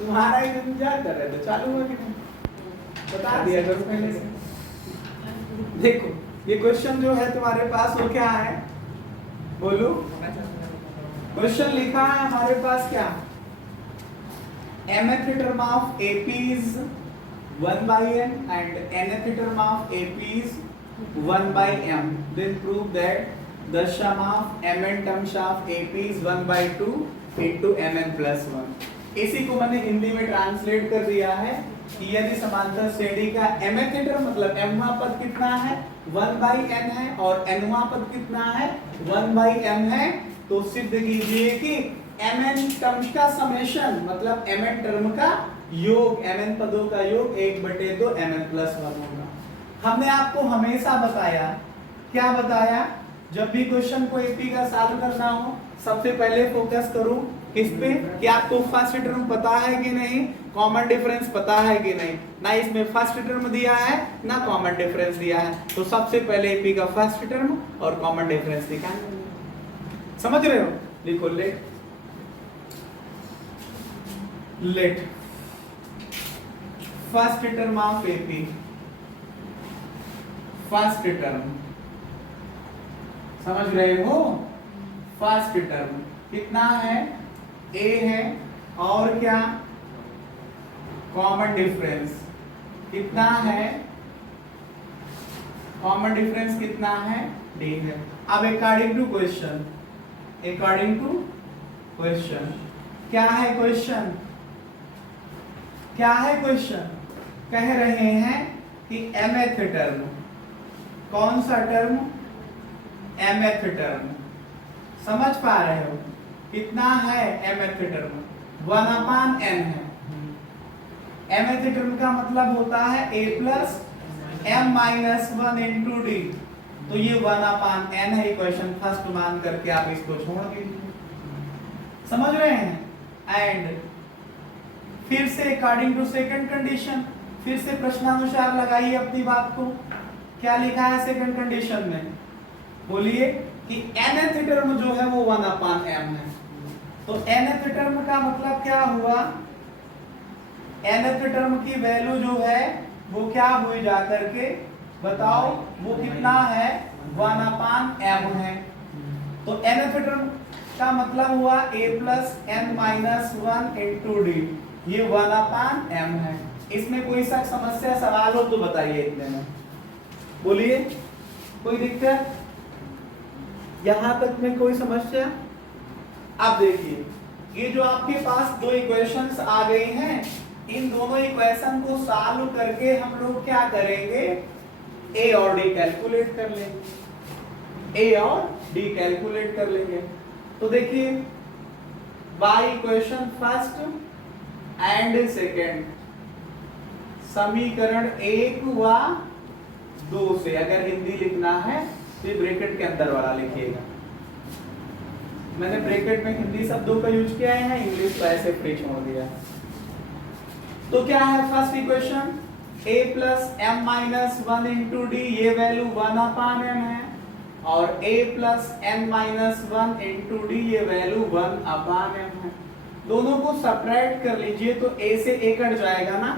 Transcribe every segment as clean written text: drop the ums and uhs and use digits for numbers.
तुम्हारा ही इंतजार कर रहे थे, चालू हुआ कि नहीं? बता दिया करो पहले से। देखो ये क्वेश्चन जो है तुम्हारे पास वो क्या है, बोलो। क्वेश्चन लिखा है हमारे पास क्या, mth term of AP is 1 by n and nth term of AP is 1 by m. Then prove that the sum of mn terms of AP is 1 by 2 into mn plus 1. इसी को मैंने हिंदी में translate कर दिया है कि यदि समांतर श्रेणी का mth term मतलब mवां पद कितना है 1 by n है और nवां पद कितना है 1 by m है, तो सिद्ध कीजिए कि mn टर्म्स का समेशन मतलब mn टर्म का योग, mn पदों का योग 1/2 mn plus 1 होगा। हमने आपको हमेशा बताया, क्या बताया, जब भी क्वेश्चन को एपी का सॉल्व करना हो सबसे पहले फोकस करो किस पे, कि आपको फर्स्ट टर्म पता है कि नहीं, कॉमन डिफरेंस पता है कि नहीं। ना इसमें फर्स्ट टर्म दिया है ना कॉमन डिफरेंस दिया है, तो सबसे पहले एपी का फर्स्ट टर्म और कॉमन डिफरेंस निकालना। समझ रहे हो? लिखो let first term of AP, first term, समझ रहे हो? फर्स्ट टर्म कितना है, ए है, और क्या, कॉमन डिफरेंस कितना है, कॉमन डिफरेंस कितना है, डी है। अब according to question, according to question क्या है, क्वेश्चन क्या है, क्वेश्चन कह रहे हैं कि mth टर्म, कौन सा टर्म, mth टर्म, समझ पा रहे हो कितना है mth टर्म, 1/n है। mth टर्म का मतलब होता है a plus m minus 1 into d, तो ये 1/n है। इक्वेशन फर्स्ट मान करके आप इसको छोड़ दीजिए, समझ रहे हैं। एंड फिर से अकॉर्डिंग टू सेकंड कंडीशन, फिर से प्रश्नानुसार लगाइए अपनी बात को। क्या लिखा है सेकंड कंडीशन में, बोलिए कि nth टर्म जो है वो 1/m है। तो nth टर्म का मतलब क्या हुआ, nth टर्म की वैल्यू जो है वो क्या हुई जा करके बताओ, वो कितना है, 1/m है। तो nth टर्म का मतलब हुआ a plus n minus 1 into d, ये 1/m है। इसमें कोई सा समस्या सवाल हो तो बताइए इतने में, बोलिए कोई दिक्कत, यहां तक में कोई समस्या? अब देखिए ये जो आपके पास दो इक्वेशंस आ गई हैं, इन दोनों इक्वेशन को सॉल्व करके हम लोग क्या करेंगे, a और d कैलकुलेट कर लेंगे, a और d कैलकुलेट कर लेंगे। तो देखिए by equation first and second, समीकरण 1 व 2 से अगर हिंदी लिखना है तो ब्रैकेट के अंदर वाला लिखिएगा। मैंने ब्रैकेट में हिंदी शब्दों का यूज किया है, इंग्लिश को ऐसे फ्री छोड़ दिया। तो क्या है first equation, a plus m minus 1 into d, ये वैल्यू 1/m है, और a plus n minus 1 into d, ये वैल्यू 1/m है। दोनों को सब्ट्रैक्ट कर लीजिए तो a से a कट जाएगा ना,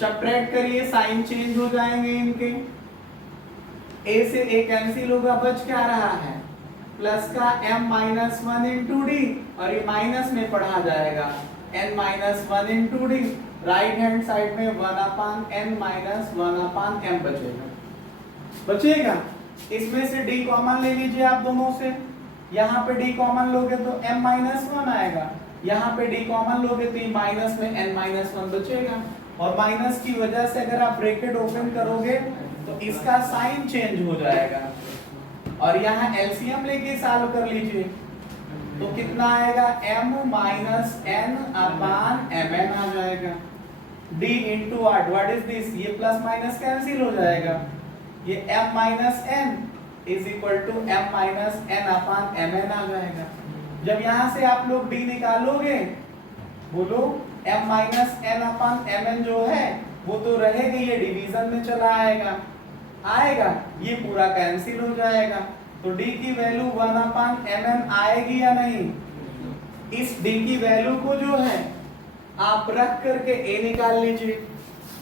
सब्ट्रैक्ट करिए साइन चेंज हो जाएंगे इनके, a से a कैंसिल होगा, बच क्या रहा है प्लस का m minus 1 into d, और ये माइनस में पढ़ा जाएगा n minus 1 into d, right hand side में 1/n minus 1/m बचेगा। इसमें से d कॉमन ले लीजिए आप दोनों से, यहाँ पे d कॉमन लोगे तो m minus 1 आएगा, यहाँ पे d कॉमन लोगे तो माइनस में n minus 1 बचेगा, और माइनस की वजह से अगर आप ब्रैकेट ओपन करोगे तो इसका साइन चेंज हो जाएगा, और यहाँ एलसीएम लेके सॉल्व कर लीजिए तो कितना आएगा, m minus n/mn आ जाएगा। d into what is this, ये प्लस माइनस कैंसिल हो जाएगा, ये m minus n is equal to m minus n/mn आ जाएगा। जब यहाँ से आप लोग d निकालोगे, बोलो m minus n/mn जो है वो तो रहेगा, ये डिवीजन में चला आएगा, ये पूरा कैंसिल हो जाएगा, तो d की वैल्यू 1/mn आएगी या नहीं। इस d की वैल्यू को जो है आप रख करके a निकाल लीजिए,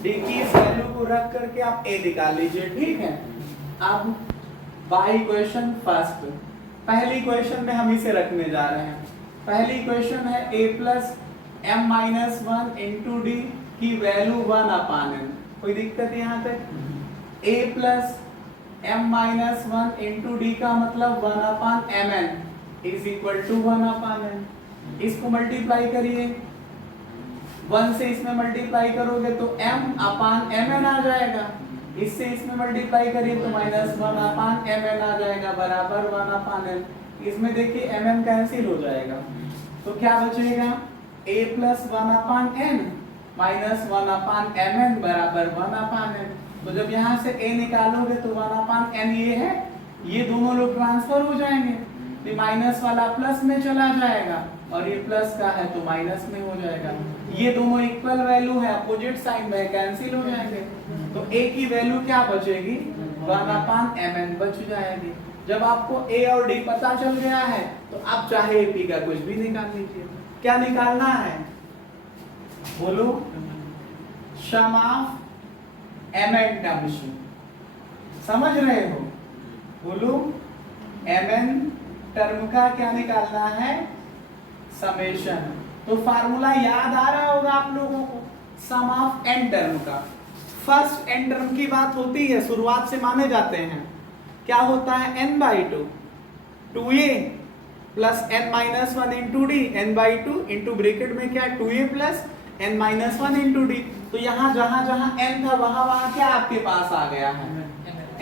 d की इस वैल्यू को रख करके आप a निकाल लीजिए, ठीक है। अब बाई इक्वेशन फर्स्ट, पहली इक्वेशन में हम इसे रखने जा रहे हैं। पहली इक्वेशन है a plus m minus 1 into D की वैल्यू 1/n। कोई दिक्कत यहाँ तक? a plus m minus 1 into D का मतलब 1/mn is equal to 1/n। इसको मल्टीप्लाई करिए, 1 से इसमें मल्टीप्लाई करोगे तो m/mn आ जाएगा, इससे इसमें मल्टीप्लाई करिए तो -1/mn आ जाएगा बराबर 1/n। इसमें देखिए mn कैंसिल हो जाएगा, तो क्या बचेगा? a plus 1/n minus 1/mn बराबर 1/n। तो जब यहाँ से a निकालोगे तो 1/n ये है, ये दोनों लोग ट्रांसफर हो जाएंगे, तो माइनस वाला प्लस में चला जाएगा और ये प्लस का है तो माइनस में हो जाएगा। ये दोनों इक्वल वैल्यू है, अपोजिट साइन में कैंसिल हो जाएंगे, तो a की वैल्यू क्या बचेगी? 1/mn बच जाएगी। जब आपको a और d पता चल गया है तो आप चाहे p का कुछ भी निकाल लीजिए। क्या निकालना है? बोलो। सम ऑफ mn टर्म्स, समझ रहे हो? बोलो। mn टर्म का क्या निकालना है? समेशन। तो फार्मूला याद आ रहा होगा आप लोगों को, सम ऑफ n टर्म का। फर्स्ट n टर्म की बात होती है, शुरुआत से माने जाते हैं। क्या होता है? n/2 2a plus n minus 1 into D, n/2 into bracket में क्या 2a plus n minus 1 into D. तो यहाँ जहां जहां n था वहां क्या आपके पास आ गया है?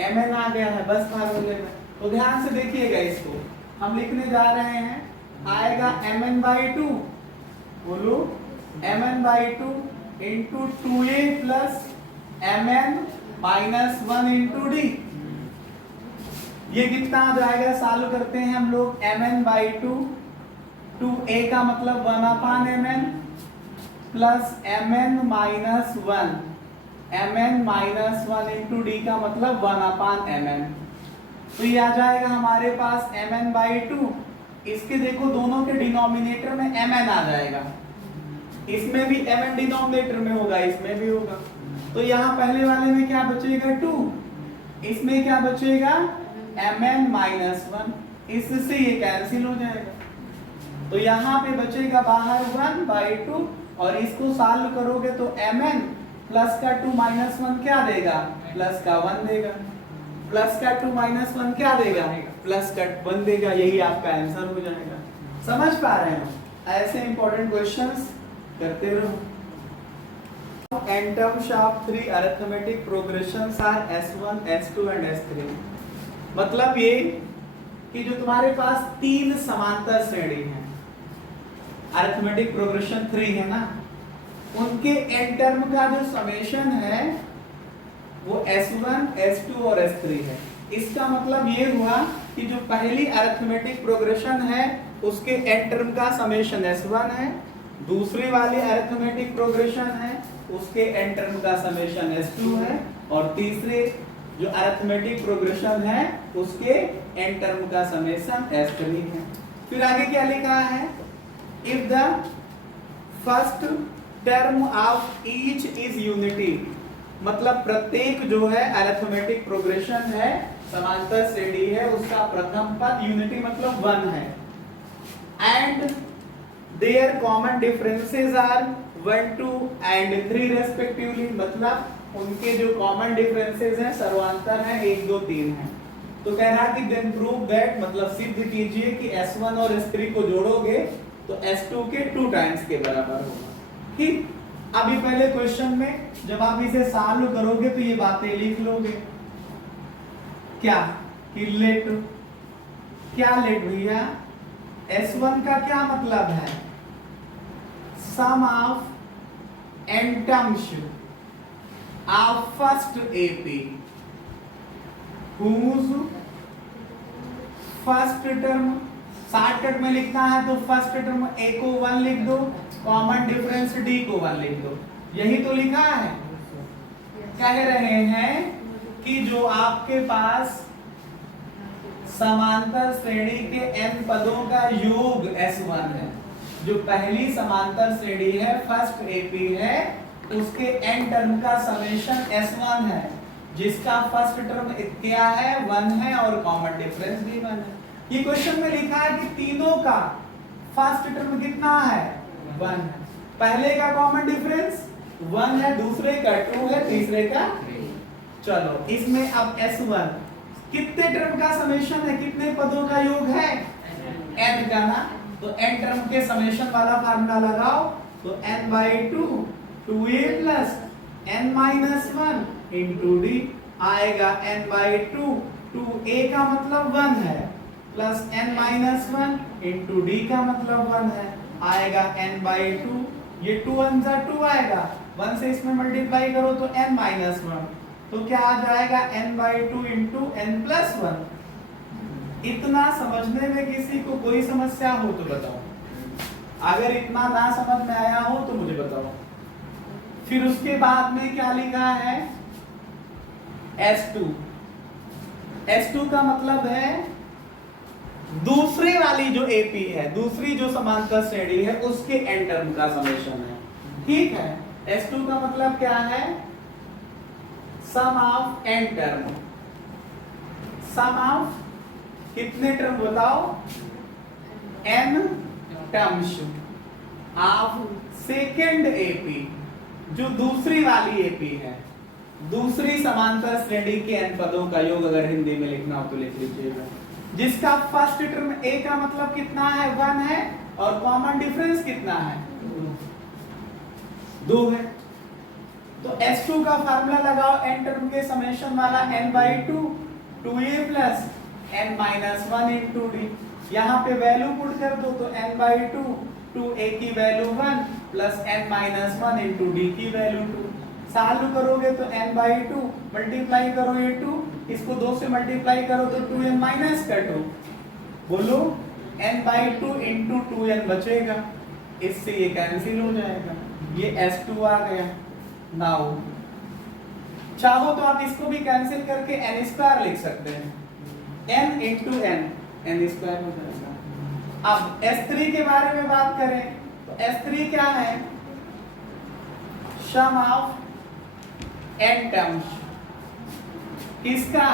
mn आ गया है बस फार्मूले में। तो ध्यान से देखिएगा, इसको हम लिखने जा रहे हैं, आएगा mn/2, बोलो mn/2 into 2a plus mn minus 1 into D. ये कितना आ जाएगा? सॉल्व करते हैं हम लोग। mn/2 2a का मतलब 1/mn plus mn minus 1, mn minus 1 into D का मतलब 1/mn। तो ये आ जाएगा हमारे पास mn/2। इसके देखो दोनों के डिनोमिनेटर में mn आ जाएगा, इसमें भी mn डिनोमिनेटर में होगा, इसमें भी होगा। तो यहाँ पहले वाले में क्या बचेगा? 2, इसमें क्या बचेगा? mn माइनस 1, इससे ये कैंसिल हो जाएगा। तो यहाँ पे बचेगा बाहर 1/2 और इसको सॉल्व करोगे तो mn प्लस का 2 माइनस 1 क्या देगा? प्लस का 1 देगा। प्लस का 2 माइनस 1 क्या देगा? प्लस का 1 देगा। यही आपका आंसर हो जाएगा। समझ पा रहे हो? ऐसे इंपॉर्टेंट क्वेश्चंस करते रहो। In terms of 3 arithmetic progressions are S1, S2 and S3। मतलब ये कि जो तुम्हारे पास 3 समांतर श्रेणी हैं, अरिथमेटिक प्रोग्रेशन 3 है ना, उनके n टर्म का जो समेशन है वो S1, S2 और S3 है। इसका मतलब ये हुआ कि जो पहली अरिथमेटिक प्रोग्रेशन है उसके n टर्म का समेशन S1 है, दूसरी वाली अरिथमेटिक प्रोग्रेशन है उसके n टर्म का समेशन S2 है, और तीसरे जो अरिथमेटिक प्रोग्रेशन है उसके n टर्म का समेशन S3 है। फिर आगे क्या लिखा है? If the first term of each is unity, मतलब प्रत्येक जो है अरिथमेटिक प्रोग्रेशन है, समांतर श्रेणी है, उसका प्रथम पद यूनिटी मतलब 1 है, and their common differences are 1, 2 and 3 respectively, मतलब उनके जो कॉमन डिफरेंसेस हैं सर्वांतर हैं 1, 2, 3 हैं। तो कह रहा कि देन प्रूव दैट, मतलब सिद्ध कीजिए कि S1 और S3 को जोड़ोगे तो S2 के 2 टाइम्स के बराबर होगा। ठीक, अभी पहले क्वेश्चन में जब आप इसे सॉल्व करोगे तो ये बातें लिख लोगे। क्या कि लेट, क्या लेट भैया? S1 का क्या मतलब है? Sum of n terms of first AP whose first term, shortcut में लिखना है तो फर्स्ट टर्म A को 1 लिख दो, कॉमन डिफरेंस D को 1 लिख दो। यही तो लिखा है। कह रहे हैं कि जो आपके पास समांतर श्रेणी के n पदों का योग S1 है, जो पहली समांतर श्रेणी है, फर्स्ट एपी है, उसके n टर्म का समेशन S1 है, जिसका फर्स्ट टर्म क्या है, 1 है, और कॉमन डिफरेंस भी 1 है। ये क्वेश्चन में लिखा है कि तीनों का फर्स्ट टर्म कितना है, 1 है। पहले का कॉमन डिफरेंस 1 है, दूसरे का 2 है, तीसरे का 3। चलो इसमें अब S1 कितने टर्म का समेशन है, कितने पदों का योग है, n का ना, तो n टर्म के समेशन वाला फार्मूला लगाओ, तो n/2 2a plus n-1 into d आएगा। n/2 2a का मतलब 1 है, प्लस n-1 इंटू d का मतलब 1 है, आएगा n/2। ये 2 1 जा 2 आएगा, 1 से इसमें मल्टीप्लाई करो तो n-1, तो क्या आ जाएगा, n/2 इंटू n+1। इतना समझने में किसी को कोई समस्या हो तो बताओ, अगर इतना ना समझ में आया हो तो मुझे बताओ। फिर उसके बाद में क्या लिखा है, S2। S2 का मतलब है दूसरी वाली जो AP है, दूसरी जो समांतर श्रेणी है, उसके n टर्म का समेशन है, ठीक है। S2 का मतलब क्या है, sum of n term. Sum of कितने टर्म बताओ, n terms of second AP, जो दूसरी वाली AP है, दूसरी समांतर श्रेणी के n पदों का योग अगर हिंदी में लिखना हो तो लिख लीजिएगा, जिसका फर्स्ट टर्म a का मतलब कितना है, 1 है, और कॉमन डिफरेंस कितना है, 2 है। तो S2 का फार्मूला लगाओ, n टर्म के समेशन वाला, n/2 2a plus n-1 into d। यहाँ पे वैल्यू पुट कर दो, तो n/2 2a की value 1 plus n-1 into d की वैल्यू 2। सॉल्व करोगे तो n/2 मल्टीप्लाई करो ये 2, इसको 2 से मल्टीप्लाई करो तो 2n-2। बोलो n/2 इंटू 2n बचेगा, इससे ये कैंसिल हो जाएगा, ये S2 आ गया। नाउ चाहो तो आप इसको भी कैंसिल करके n² लिख सकते हैं, n इंटू n स्क्वायर हो जाएगा। अब S3 के बारे में बात करें तो S3 क्या है, सम ऑफ n टर्म्स, किसका,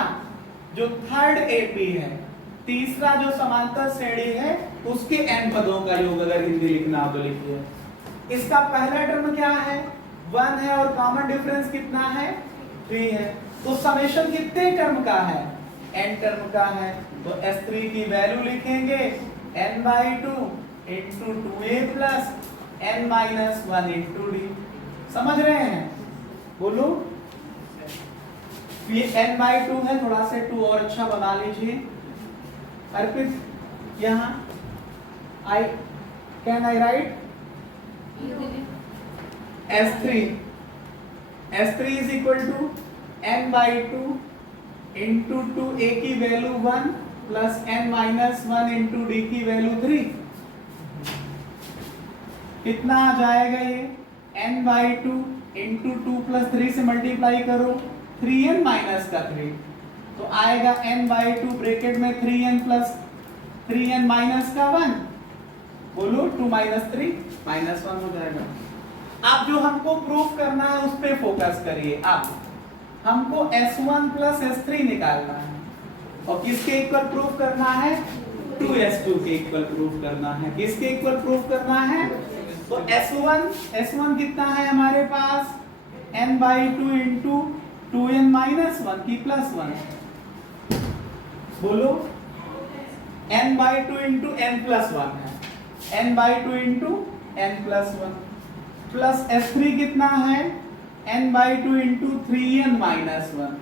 जो थर्ड AP है, तीसरा जो समांतर श्रेणी है, उसके n पदों का योग अगर हिंदी लिखना हो तो लिखिए। इसका पहला टर्म क्या है, 1 है, और कॉमन डिफरेंस कितना है, 3 है। तो समेशन कितने टर्म का है, n टर्म का है, तो S3 की वैल्यू लिखेंगे n/2 into 2a plus n-1 into d। समझ रहे हैं, बोलो। ये n/2 है, थोड़ा से 2 और अच्छा बना लीजिए। अर्पित, यहाँ can I write S3 is equal to n/2 into 2a की value 1 plus n-1 into d की वैल्यू 3। कितना आ जाएगा ये, n/2 इंटू 2 प्लस 3 से मल्टीप्लाई करो, 3n माइनस का 3, तो आएगा n/2 ब्रैकेट में 3n प्लस 3n माइनस का 1। बोलो 2 माइनस 3 माइनस 1 हो जाएगा। अब जो हमको प्रूफ करना है उस पे फोकस करिए। अब हमको S1 प्लस S3 निकालना है, और किसके इक्वल प्रूफ करना है, 2S2 के इक्वल प्रूफ करना है। किसके इक्वल प्रूफ करना है, तो S1 कितना है हमारे पास, n/2 इंटू 2n-1 की प्लस 1। बोलो n/2 इंटू n+1 है, n/2 into n+1 plus S3 कितना है, n/2 इंटू 3n-1।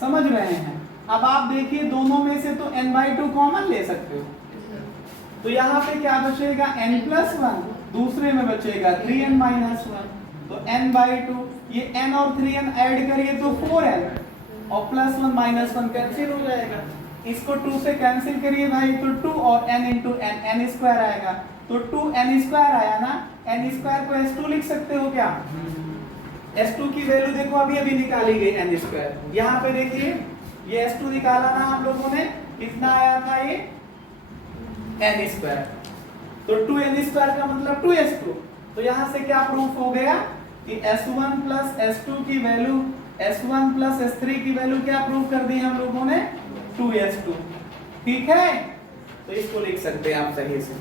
समझ रहे हैं। अब आप देखिए दोनों में से तो n/2 कॉमन ले सकते हो, तो यहाँ पे क्या बचेगा, n+1, दूसरे में बचेगा 3n-1, तो n/2, ये n और 3n ऐड करिए तो 4n, और +1 -1 कैंसिल हो जाएगा। इसको 2 से कैंसिल करिए भाई, तो 2 और n इंटू n स्क्वायर आएगा, तो 2n² आया ना, n² को S2 लिख सकते हो क्या, S2 की वैल्यू देखो अभी अभी निकाली गई n²। यहाँ पे देखिए ये S2 निकाला ना हम लोगों ने, कितना आया था ये n²। तो 2n² का मतलब 2s2। तो यहां से क्या प्रूफ हो गया कि s1 प्लस s2 की वैल्यू, s1 प्लस s3 की वैल्यू क्या प्रूफ कर दी हम लोगों ने, 2s2। ठीक है, तो इसको लिख सकते हैं आप सही से।